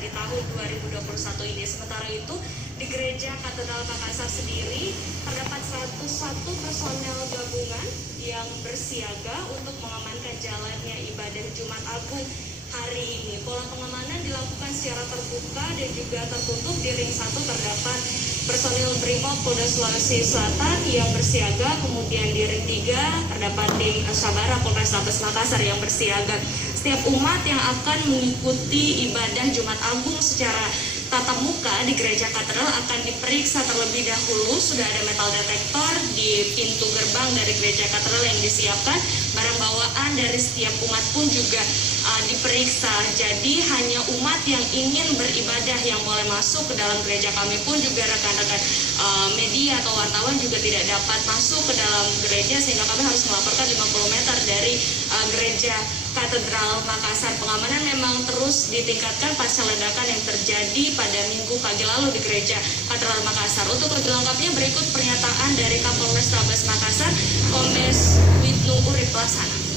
di tahun 2021 ini. Sementara itu di Gereja Katedral Makassar sendiri terdapat 101 personel gabungan yang bersiaga untuk mengamankan jalannya ibadah Jumat Agung hari ini. Pola pengamanan dilakukan secara terbuka dan juga tertutup. Di ring 1 terdapat personil Brimob Polda Sulawesi Selatan yang bersiaga, kemudian di ring 3 terdapat tim Sabara Polrestabes Makassar yang bersiaga. Setiap umat yang akan mengikuti ibadah Jumat Agung secara tatap muka di Gereja Katedral akan diperiksa terlebih dahulu. Sudah ada metal detektor di pintu gerbang dari Gereja Katedral yang disiapkan. Barang bawaan dari setiap umat pun juga diperiksa. Jadi hanya umat yang ingin beribadah yang boleh masuk ke dalam gereja. Kami pun juga rekan-rekan media atau wartawan juga tidak dapat masuk ke dalam gereja, sehingga kami harus melaporkan 50 meter dari Gereja Katedral Makassar. Pengamanan memang terus ditingkatkan pasca ledakan yang terjadi pada Minggu pagi lalu di Gereja Katedral Makassar. Untuk lebih lengkapnya berikut pernyataan dari Kapolres Tabes Makassar, Kombes Wisnu Urip Laksana.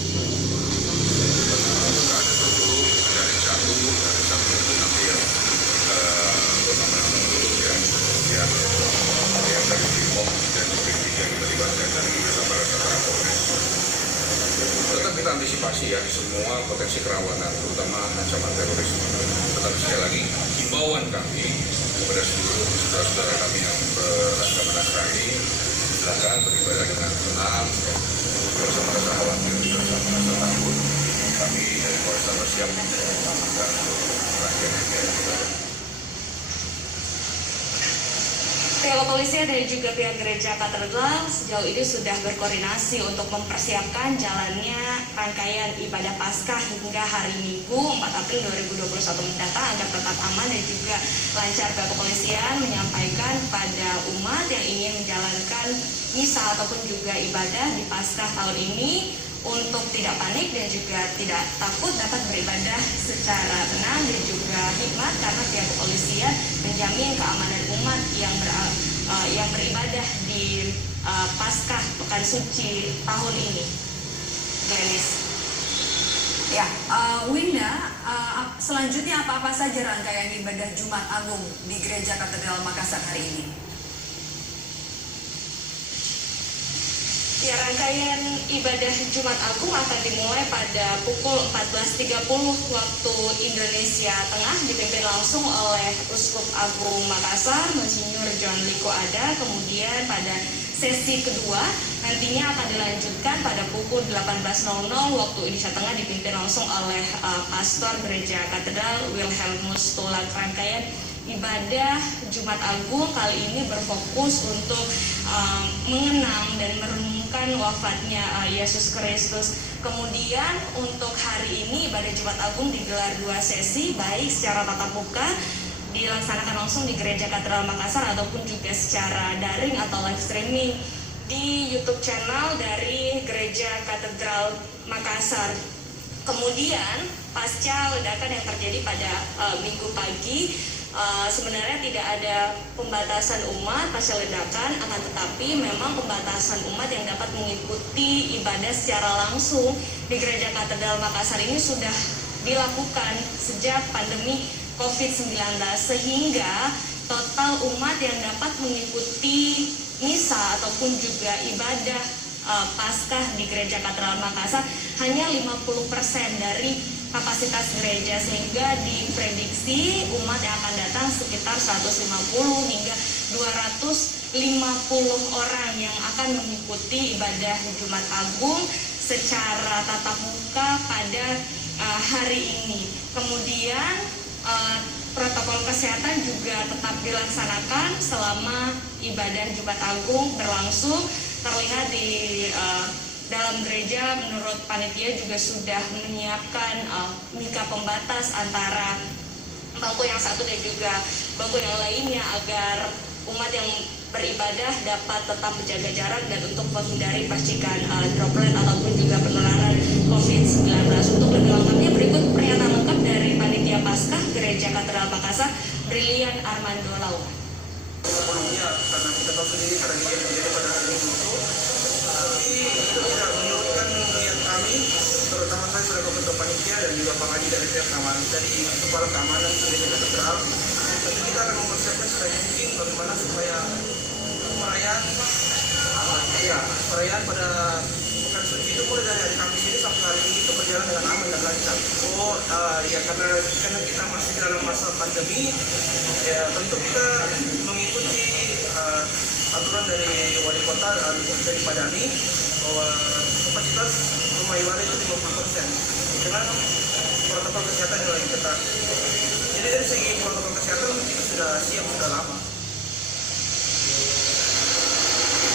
Tetap kita antisipasi ya semua potensi kerawanan, terutama ancaman terorisme. Tetapi sekali lagi, himbauan kami kepada seluruh saudara-saudara kami yang beragama Nasrani, silakan beribadah dengan tenang, bersama rasa khawatir, bersama rasa takut. Kami dari Polrestabes siap dan rakyat yang ibadah. Pihak kepolisian dan juga pihak Gereja Katedral sejauh ini sudah berkoordinasi untuk mempersiapkan jalannya rangkaian ibadah Paskah hingga hari Minggu 4 April 2021 mendatang agar tetap aman dan juga lancar. Pihak kepolisian menyampaikan pada umat yang ingin menjalankan misa ataupun juga ibadah di Paskah tahun ini untuk tidak panik dan juga tidak takut, dapat beribadah secara tenang dan juga hikmat, karena pihak kepolisian menjamin keamanan umat yang beribadah di Paskah Pekan Suci tahun ini. Glenis. Ya, Winda, selanjutnya apa-apa saja rangkaian ibadah Jumat Agung di Gereja Katedral Makassar hari ini? Ya, rangkaian ibadah Jumat Agung akan dimulai pada pukul 14.30 waktu Indonesia Tengah, dipimpin langsung oleh Uskup Agung Makassar, Monsinyur John Liko Ada. Kemudian pada sesi kedua nantinya akan dilanjutkan pada pukul 18.00 waktu Indonesia Tengah, dipimpin langsung oleh Pastor Gereja Katedral Wilhelmus Tulak. Rangkaian ibadah Jumat Agung kali ini berfokus untuk mengenang dan merenungkan wafatnya Yesus Kristus. Kemudian untuk hari ini ibadah Jumat Agung digelar 2 sesi, baik secara tatap muka dilaksanakan langsung di Gereja Katedral Makassar ataupun juga secara daring atau live streaming di YouTube channel dari Gereja Katedral Makassar. Kemudian pasca ledakan yang terjadi pada Minggu pagi, sebenarnya tidak ada pembatasan umat pasca ledakan, akan tetapi memang pembatasan umat yang dapat mengikuti ibadah secara langsung di Gereja Katedral Makassar ini sudah dilakukan sejak pandemi COVID-19, sehingga total umat yang dapat mengikuti misa ataupun juga ibadah Paskah di Gereja Katedral Makassar hanya 50% dari kapasitas gereja, sehingga diprediksi umat yang akan datang sekitar 150 hingga 250 orang yang akan mengikuti ibadah Jumat Agung secara tatap muka pada hari ini. Kemudian protokol kesehatan juga tetap dilaksanakan selama ibadah Jumat Agung berlangsung. Terlihat di dalam gereja, menurut panitia juga sudah menyiapkan mika pembatas antara bangku yang satu dan juga bangku yang lainnya agar umat yang beribadah dapat tetap menjaga jarak dan untuk menghindari percikan droplet ataupun juga penularan COVID-19. Untuk lebih lengkapnya berikut pernyataan lengkap dari panitia Paskah Gereja Katedral Makassar, Brilian Armando Laura. Sebelumnya karena kita tahu sendiri tragedi yang terjadi pada hari Minggu itu, tapi tidak menyurutkan niat kami, terutama saya kepada ketua panitia dan juga Pak Adi dari pihak keamanan, dari kepala keamanan gereja katedral. Tentu kita akan mempersiapkan sebaik mungkin bagaimana supaya perayaan pada pekan suci itu mulai dari hari Kamis ini sampai hari ini itu berjalan dengan aman dan lancar. Karena kita masih dalam masa pandemi, ya tentu kita mengikuti aturan dari wali kota dari Padani bahwa kapasitas rumah ibadah itu 50% dengan protokol kesehatan yang lebih ketat. Jadi dari segi protokol kesehatan itu sudah siap, sudah lama.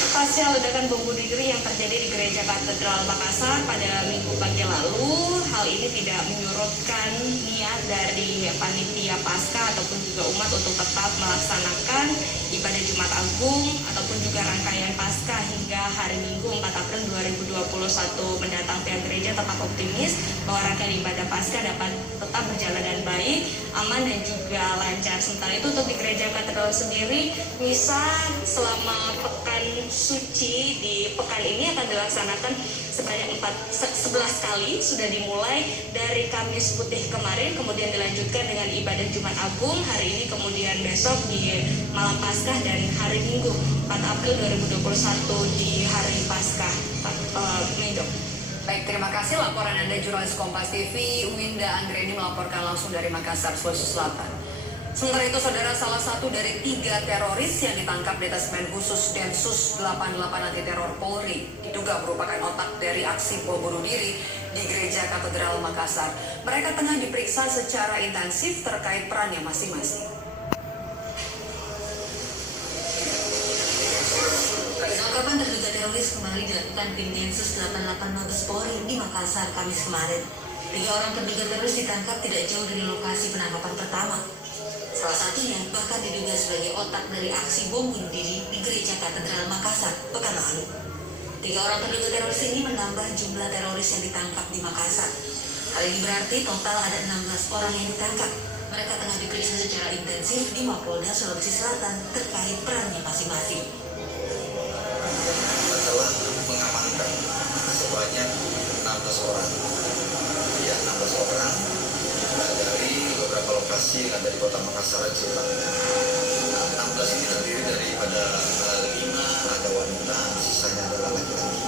Pasca ledakan bom bunuh diri yang terjadi di Gereja Katedral Makassar pada Minggu pagi lalu, hal ini tidak menyurutkan niat dari panitia Pasca ataupun juga umat untuk tetap melaksanakan ibadah Jumat Agung ataupun juga rangkaian Pasca hingga hari Minggu 4 April 2021 mendatang. Pihak gereja tetap optimis bahwa rangkaian ibadah Pasca dapat tetap berjalan dengan baik, aman dan juga lancar. Sementara itu untuk di Gereja Katedral sendiri, misa selama pekan suci di pekan ini akan dilaksanakan sebanyak 11 kali, sudah dimulai dari Kamis Putih kemarin, kemudian dilanjutkan dengan ibadah Jumat Agung hari ini, kemudian besok di malam Paskah dan hari Minggu 4 April 2021 di hari Paskah. Mendo. Baik, terima kasih laporan Anda jurnalis Kompas TV, Winda Anggreni melaporkan langsung dari Makassar, Sulawesi Selatan. Sementara itu, saudara, salah satu dari 3 teroris yang ditangkap Detasemen Khusus Densus 88 Anti Teror Polri diduga merupakan otak dari aksi bom bunuh diri di Gereja Katedral Makassar. Mereka tengah diperiksa secara intensif terkait perannya masing-masing. Penangkapan terduga teroris kembali dilakukan tim Densus 88 Mabes Polri di Makassar Kamis kemarin. 3 orang terduga teroris ditangkap tidak jauh dari lokasi penangkapan pertama. Salah satunya bahkan diduga sebagai otak dari aksi bom bunuh diri di Gereja Katedral Makassar pekan lalu. 3 orang terduga teroris ini menambah jumlah teroris yang ditangkap di Makassar. Hal ini berarti total ada 16 orang yang ditangkap. Mereka tengah diperiksa secara intensif di Mapolda Sulawesi Selatan terkait perannya masing-masing. Telah mengamankan sebanyak 16 orang. Ya, 16 orang dari beberapa lokasi yang ada di Kota Makassar dan sekitarnya. 16 ini terdiri daripada 5 ada wanita, sisanya adalah laki-laki.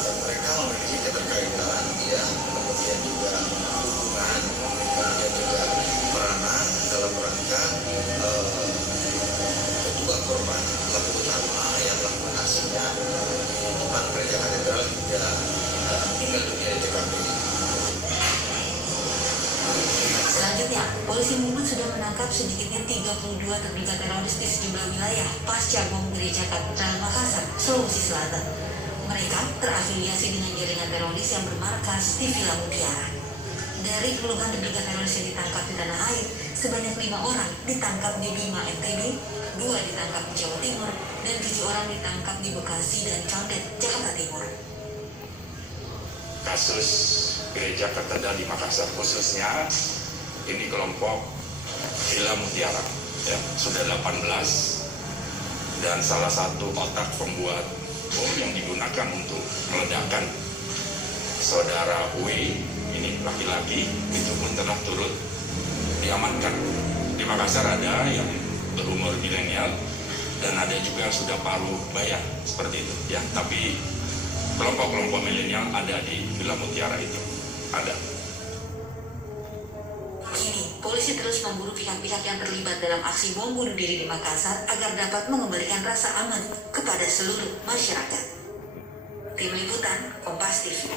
Dan mereka memiliki keterkaitan, ya, kemudian juga hubungan, kemudian juga peranan dalam rangka kedua korban pelaku utama yang melakukan aksinya di depan Gereja Katedral hingga meninggal dunia di TKP. Selanjutnya, polisi menyebut sudah menangkap sedikitnya 32 terduga teroris di sejumlah wilayah pasca bom Gereja Katedral Makassar, Sulawesi Selatan. Mereka terafiliasi dengan jaringan teroris yang bermarkas di Villa Mutiara. Dari puluhan terduga teroris yang ditangkap di tanah air, sebanyak 5 orang ditangkap di Bima NTB, 2 ditangkap di Jawa Timur, dan 7 orang ditangkap di Bekasi dan Condet, Jakarta Timur. Kasus Gereja Katedral di Makassar khususnya, ini kelompok Villa Mutiara, ya, sudah 18, dan salah satu otak pembuat bom yang digunakan untuk meledakan saudara W, ini laki-laki, itu pun telah turut diamankan. Di Makassar ada yang berumur milenial dan ada juga sudah paruh baya seperti itu, ya. Tapi kelompok-kelompok milenial ada di Villa Mutiara itu, ada. Kini, polisi terus memburu pihak-pihak yang terlibat dalam aksi bom bunuh diri di Makassar agar dapat mengembalikan rasa aman kepada seluruh masyarakat. Tim Liputan, Kompas TV.